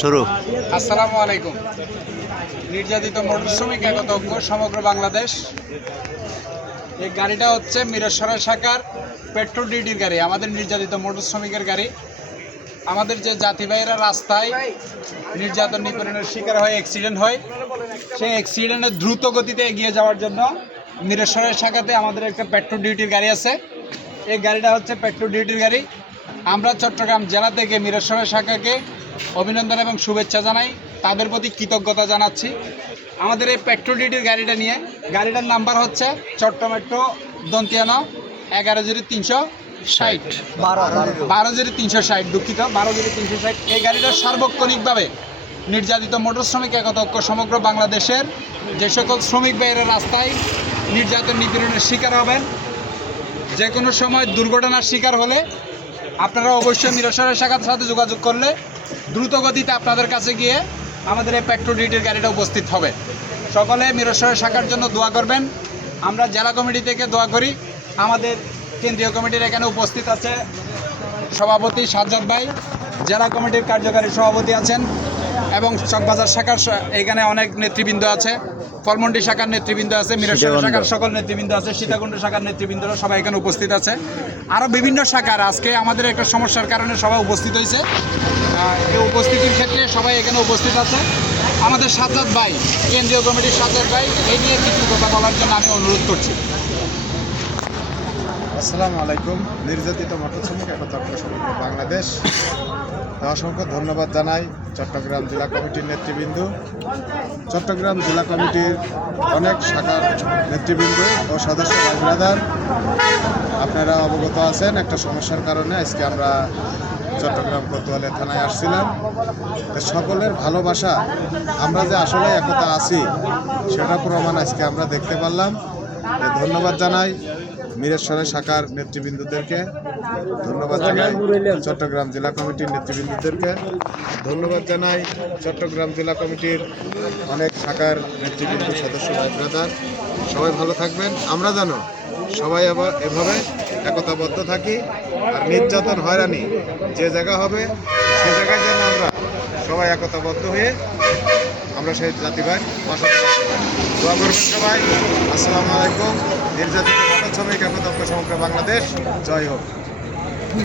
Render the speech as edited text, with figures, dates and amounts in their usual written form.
শুরু। আসসালামু আলাইকুম। নির্যাতিত মোটর শ্রমিক একতা ঐক্য সমগ্র বাংলাদেশ। এই গাড়িটা হচ্ছে মিরসরাই শাখার পেট্রোল ডিউটির গাড়ি, আমাদের নির্যাতিত মোটর শ্রমিকের গাড়ি। আমাদের যে জাতি ভাইয়েরা রাস্তায় নির্যাতন নিপীড়নের শিকার হয়ে অ্যাক্সিডেন্ট হয়, সেই অ্যাক্সিডেন্টে দ্রুত গতিতে এগিয়ে যাওয়ার জন্য মিরসরাই শাখাতে আমাদের একটা পেট্রোল ডিউটির গাড়ি আছে। এই গাড়িটা হচ্ছে পেট্রোল ডিউটির গাড়ি। আমরা চট্টগ্রাম জেলা থেকে মিরসরাই শাখাকে অভিনন্দন এবং শুভেচ্ছা জানাই, তাদের প্রতি কৃতজ্ঞতা জানাচ্ছি। আমাদের এই পেট্রোল ডিউটির গাড়িটা নিয়ে, গাড়িটার নাম্বার হচ্ছে চট্টমেট্রো দন্তিয়ানো 110360, 120360, দুঃখিত, 120360। এই গাড়িটা সার্বক্ষণিকভাবে নির্যাতিত মোটর শ্রমিক একতা ঐক্য সমগ্র বাংলাদেশের যে সকল শ্রমিক ভাইয়েরা রাস্তায় নির্যাতন নিপীড়নের শিকার হবেন, যে কোনো সময় দুর্ঘটনার শিকার হলে আপনারা অবশ্যই মিরসরাই শাখার সাথে যোগাযোগ করলে দ্রুত গতিতে আপনাদের কাছে গিয়ে আমাদের এই পেট্রোল ডিউটির গাড়িটা উপস্থিত হবে। সকলে মিরসরাই শাখার জন্য দোয়া করবেন। আমরা জেলা কমিটি থেকে দোয়া করি। আমাদের কেন্দ্রীয় কমিটির এখানে উপস্থিত আছে সভাপতি সাজ্জাদ ভাই, জেলা কমিটির কার্যকারী সভাপতি আছেন এবং চকবাজার শাখার এখানে অনেক নেতৃবৃন্দ আছে, ফলমন্ডি শাখার নেতৃবৃন্দ আছে, মিরসরাই শাখার সকল নেতৃবৃন্দ আছে, সীতাকুণ্ড শাখার নেতৃবৃন্দরা সবাই এখানে উপস্থিত আছে। আরও বিভিন্ন শাখার আজকে আমাদের একটা সমস্যার কারণে সবাই উপস্থিত হয়েছে। এই উপস্থিতির ক্ষেত্রে সবাই এখানে উপস্থিত আছে। আমাদের সাজ্জাদ ভাই, কেন্দ্রীয় কমিটির সাজ্জাদ ভাই, এই নিয়ে কিছু কথা বলার জন্য আমি অনুরোধ করছি। আসসালামু আলাইকুম। নির্যাতিত মোটর শ্রমিক একতা ঐক্য সমগ্র বাংলাদেশ, অসংখ্য ধন্যবাদ জানাই চট্টগ্রাম জেলা কমিটির নেতৃবৃন্দ, চট্টগ্রাম জেলা কমিটির অনেক শাখার নেতৃবৃন্দ ও সদস্য ভাই ব্রাদার। আপনারা অবগত আছেন একটা সমস্যার কারণে আজকে আমরা চট্টগ্রাম কোতোয়ালি থানায় আসছিলাম। সকলের ভালোবাসা, আমরা যে আসলে একতা আছি সেটা প্রমাণ আজকে আমরা দেখতে পারলাম। ধন্যবাদ জানাই মিরসরাই শাখার নেতৃবৃন্দদেরকে, ধন্যবাদ জানাই চট্টগ্রাম জেলা কমিটির নেতৃবৃন্দদেরকে, ধন্যবাদ জানাই চট্টগ্রাম জেলা কমিটির অনেক শাখার নেতৃবৃন্দ, সদস্য ভাই ব্রাদার। সবাই ভালো থাকবেন। আমরা যেন সবাই এভাবে একতাবদ্ধ থাকি, আর নির্যাতন হয়রানি যে জায়গা হবে সে জায়গায় যেন আমরা সবাই একতাবদ্ধ হয়ে আমরা সেই জাতি ভাই দোয়া করবেন সবাই। আসসালামু আলাইকুম। নির্যাতিত মোটর শ্রমিক একতা ঐক্য সমগ্র বাংলাদেশ, জয় হোক।